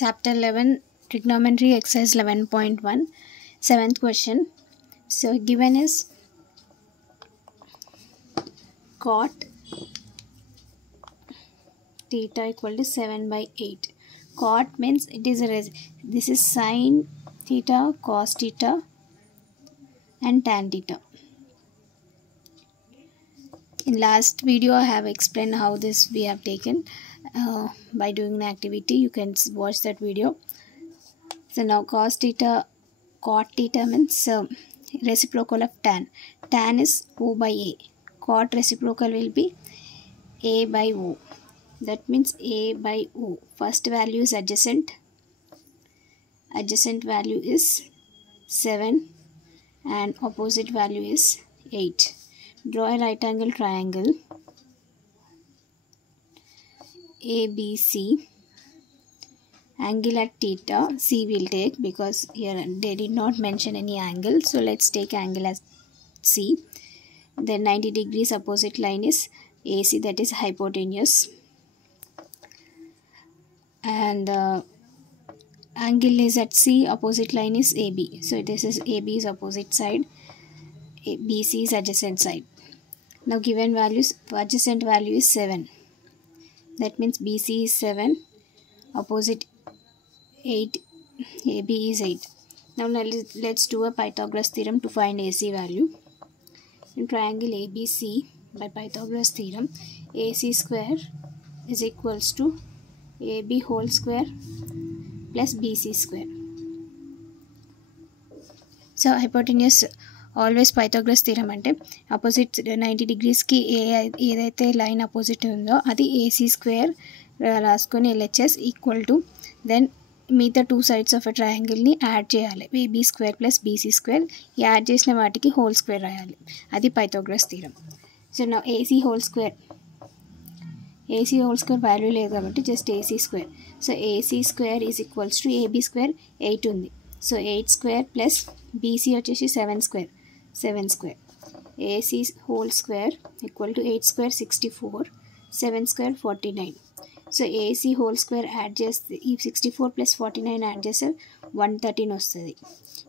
Chapter 11 Trigonometry Exercise 11.1 7th question. So given is cot theta equal to 7/8. Cot means it is this is sin theta, cos theta and tan theta. In last video I have explained how this we have taken by doing an activity. You can watch that video. So now cos theta, cot theta means reciprocal of tan. Tan is O by A. Cot reciprocal will be A by O. That means A by O. First value is adjacent. Adjacent value is 7 and opposite value is 8. Draw a right angle triangle ABC. Angle at theta C will take, because here they did not mention any angle, so let's take angle as C. Then 90 degrees opposite line is AC, that is hypotenuse, and angle is at C, opposite line is AB, so this is AB is opposite side, BC is adjacent side. Now given values, adjacent value is 7, that means BC is 7, opposite 8, AB is 8. Now let's do a Pythagoras theorem to find AC value. In triangle ABC, by Pythagoras theorem, AC square is equals to AB whole square plus BC square. So hypotenuse always Pythagoras theorem ante opposite 90 degrees ki ఏదైతే line opposite ఉందో అది AC square రాసుకొని LHS equal to then మిగతా two sides of a ట్రయాంగిల్ని add చేయాలి. AB square plus BC square add చేసిన వాటికి whole square రాయాలి. అది పైథాగరస్ థీరం. సో నా AC హోల్ స్క్వేర్ వాల్యూ లేదు కాబట్టి just AC square. So AC square is equals to AB square 8 ఉంది. సో 8 స్క్వేర్ ప్లస్ BC వచ్చేసి 7 square. AC whole square equal to 8 square 64, 7 square 49. So AC whole square yard చేస్తే ఈ 64 plus 49 add చేస్తే 113 వస్తుంది.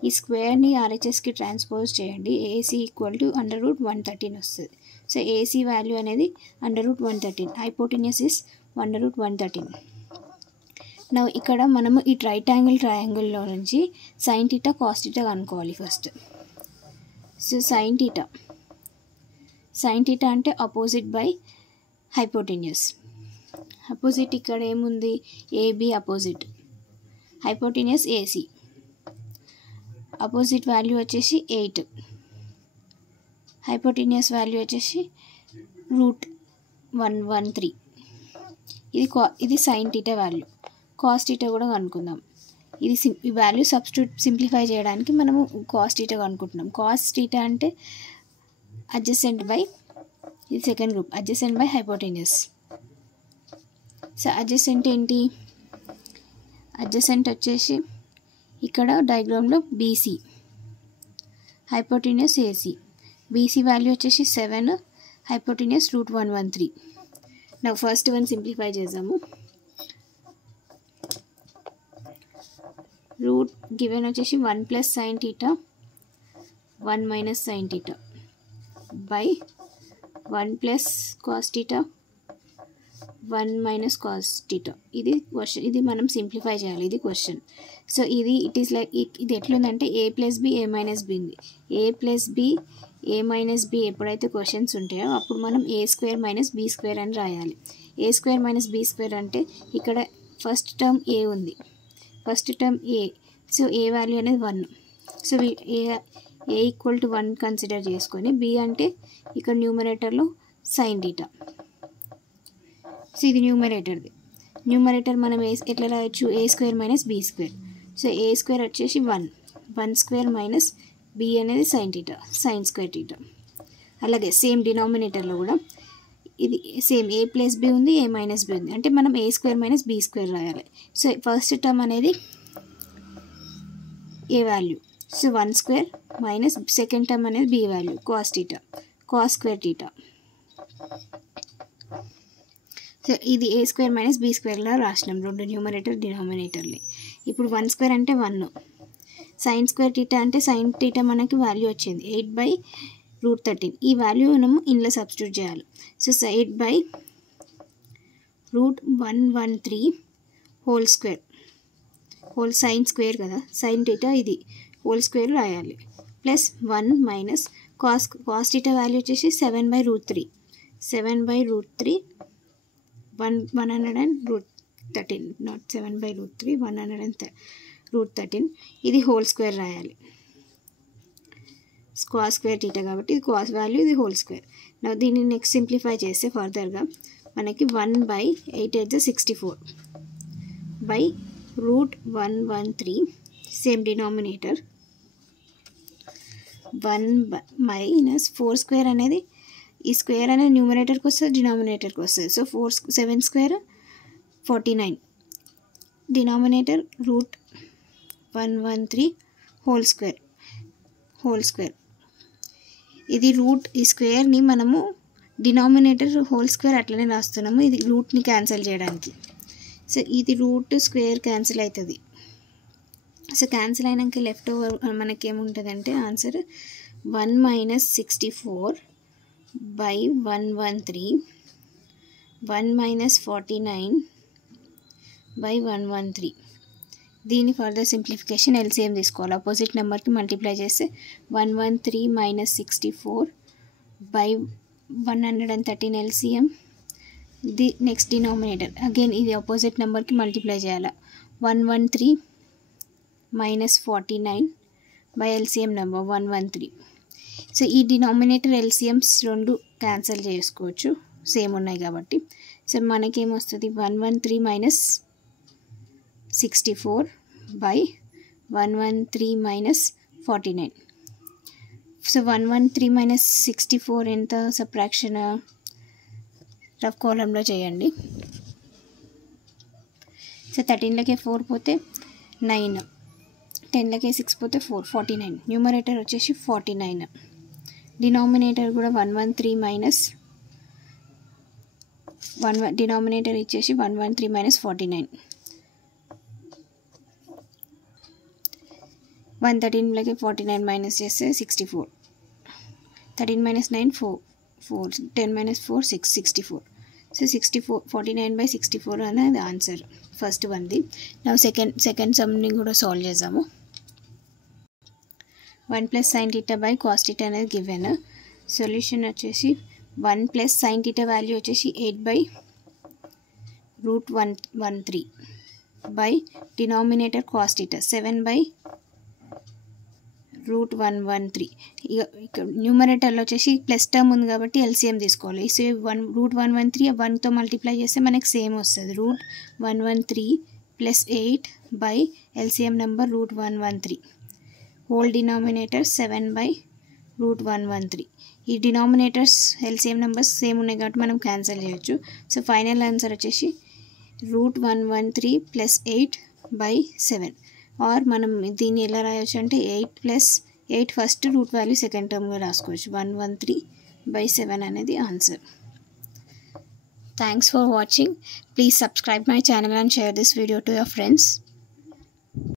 ఈ స్క్వేర్ని RHSకి transpose చేయండి. AC equal to √113 వస్తుంది. So AC value అనేది √113. Hypotenuse is √113. నా ఇక్కడ మనము ఈ రైట్ యాంగిల్ ట్రయాంగిల్లో నుంచి సైన్ థీటా కాస్ థీటా కనుక్కోవాలి ఫస్ట్. సో సైన్ థీటా అంటే అపోజిట్ బై హైపోటెన్యూస్. అపోజిట్ ఇక్కడ ఏముంది, AB opposite, hypotenuse AC. Opposite value వచ్చేసి 8, హైపోటెన్యూస్ వాల్యూ వచ్చేసి √113. ఇది sine theta value. Cos theta కూడా కనుక్కుందాం. ఈ వాల్యూ సింప్లిఫై చేయడానికి మనము కాస్ థీటా కనుక్కుంటున్నాం. కాస్ థీటా అంటే అడ్జసెంట్ బై, ఇది second group, adjacent by hypotenuse. So adjacent ఏంటి, అడ్జసెంట్ వచ్చేసి ఇక్కడ డయాగ్రామ్లో BC, hypotenuse AC. BC value వచ్చేసి 7, హైపోటెన్యూస్ √113. నాకు ఫస్ట్ వన్ సింప్లిఫై చేద్దాము. రూట్ గివెన్ వచ్చేసి 1 plus sine theta 1 minus sine theta by 1 plus cos theta 1 minus cos theta. ఇది question, ఇది మనం సింప్లిఫై చేయాలి, ఇది క్వశ్చన్. సో ఇది ఇట్ ఈస్ లైక్, ఇది ఎట్లుందంటే A plus B A minus B ఉంది. A plus B A minus B ఎప్పుడైతే క్వశ్చన్స్ ఉంటాయో అప్పుడు మనం A square minus B square అని రాయాలి. A square minus B square అంటే ఇక్కడ ఫస్ట్ టర్మ్ A ఉంది, first term A. So A value అనేది 1. So A equal to 1 consider చేసుకొని B అంటే ఇక్కడ న్యూమరేటర్లో సైన్ థీటా. సో ఇది న్యూమరేటర్ మనం ఎట్లా రాయొచ్చు, A square minus B square. So A square వచ్చేసి 1 స్క్వేర్ మైనస్ B అనేది sine theta, sine square theta. అలాగే సేమ్ డినామినేటర్లో కూడా ఇది సేమ్ A ప్లస్ B ఉంది, A మైనస్ B ఉంది, అంటే మనం A square minus B square రాయాలి. సో ఫస్ట్ టర్మ్ అనేది A value, so 1 square minus second term అనేది B value cos theta, cos square theta. So ఇది a స్క్వేర్ మైనస్ b స్క్వేర్లా రాసినాం, రెండు numerator డినామినేటర్ని. ఇప్పుడు 1 square అంటే 1, సైన్ స్క్వేర్ టీటా అంటే sine theta మనకి value వచ్చింది 8/√13. ఈ వాల్యూ మనము ఇందులో సబ్స్టిట్యూట్ చేయాలి. So 8/√113 whole square, whole sine square కదా, సైన్ టీటా ఇది హోల్ స్క్వేర్ రాయాలి. Plus 1 minus cos theta value వచ్చేసి 7/√3, 7/√3 113, నాట్ 7/√3 113, ఇది హోల్ స్క్వేర్ రాయాలి. కాస్ స్క్వేర్ టీటా కాబట్టి ఇది కాస్ వాల్యూ, ఇది హోల్ స్క్వేర్. నా దీన్ని నెక్స్ట్ సింప్లిఫై చేస్తే ఫర్దర్గా మనకి 1/8 64/√113 సేమ్ డినామినేటర్ 1 మైనస్ 4 స్క్వేర్ అనేది ఈ స్క్వేర్ అనేది న్యూమరేటర్కి వస్తుంది, డినామినేటర్కి వస్తుంది. So 7 square 49, denominator √113 whole square. ఇది ఈ స్క్వేర్ని మనము డినామినేటర్ హోల్ స్క్వేర్ అట్లనే రాస్తున్నాము, ఇది రూట్ని క్యాన్సిల్ చేయడానికి. సో ఇది రూట్ స్క్వేర్ క్యాన్సిల్ అవుతుంది. సో క్యాన్సిల్ అయినాక లెఫ్ట్ ఓవర్ మనకేముంటుందంటే ఆన్సర్ 1 మైనస్ 64/113 1 మైనస్ 49/113. దీని ఫర్దర్ సింప్లిఫికేషన్ ఎల్సిఎం తీసుకోవాలి. అపోజిట్ నెంబర్కి మల్టిప్లై చేస్తే 113 minus 64/113 LCM. Next denominator again ఇది అపోజిట్ నెంబర్కి మల్టిప్లై చేయాలి. 113 మైనస్ 49 ఎల్సిఎం నెంబర్ 113. సో ఈ డినామినేటర్ ఎల్సిఎమ్స్ రెండు క్యాన్సిల్ చేసుకోవచ్చు, సేమ్ ఉన్నాయి కాబట్టి. సో మనకేమొస్తుంది 113 మైనస్ 64/113 మైనస్ 49. సో 113 మైనస్ 64 ఎంత సబ్ట్రాక్షన్ రఫ్ కాలంలో చేయండి. సో 13లకే 4 పోతే 9, 10లకే 6 పోతే 4, 49. న్యూమరేటర్ వచ్చేసి 49, డినామినేటర్ కూడా 113 మైనస్ డినామినేటర్ ఇచ్చేసి 113 మైనస్ 49. 113లకి 49 మైనస్ చేస్తే 64, 13 మైనస్ 9 4, 10 మైనస్ 4 6, 64. సో 49/64 అనేది ఆన్సర్ ఫస్ట్ వన్ది. నా సెకండ్ సమ్ని కూడా సాల్వ్ చేద్దాము. 1 plus sine theta by cos theta అనేది గివెన్. సొల్యూషన్ వచ్చేసి 1 ప్లస్ సైన్ టీటా వాల్యూ వచ్చేసి 8/√113 బై డినామినేటర్ కాస్ టీటా 7/√113. ఇక ఇక్కడ న్యూమరేటర్లో వచ్చేసి ప్లస్ టర్మ్ ఉంది కాబట్టి ఎల్సిఎం తీసుకోవాలి. సో √113 1తో మల్టిప్లై చేస్తే మనకి సేమ్ వస్తుంది. √113 plus 8 LCM number √113 whole denominator 7/√113. ఈ డినామినేటర్స్ ఎల్సిఎం నెంబర్స్ సేమ్ ఉన్నాయి కాబట్టి మనం క్యాన్సిల్ చేయొచ్చు. సో ఫైనల్ ఆన్సర్ వచ్చేసి √113 ప్లస్ 8/7. ఆర్ మనం దీన్ని ఎలా రాయొచ్చు అంటే 8 ఫస్ట్ రూట్ వాల్యూ సెకండ్ టర్మ్గా రాసుకోవచ్చు. 113/7 అనేది answer. Thanks for watching. Please subscribe my channel and share this video to your friends.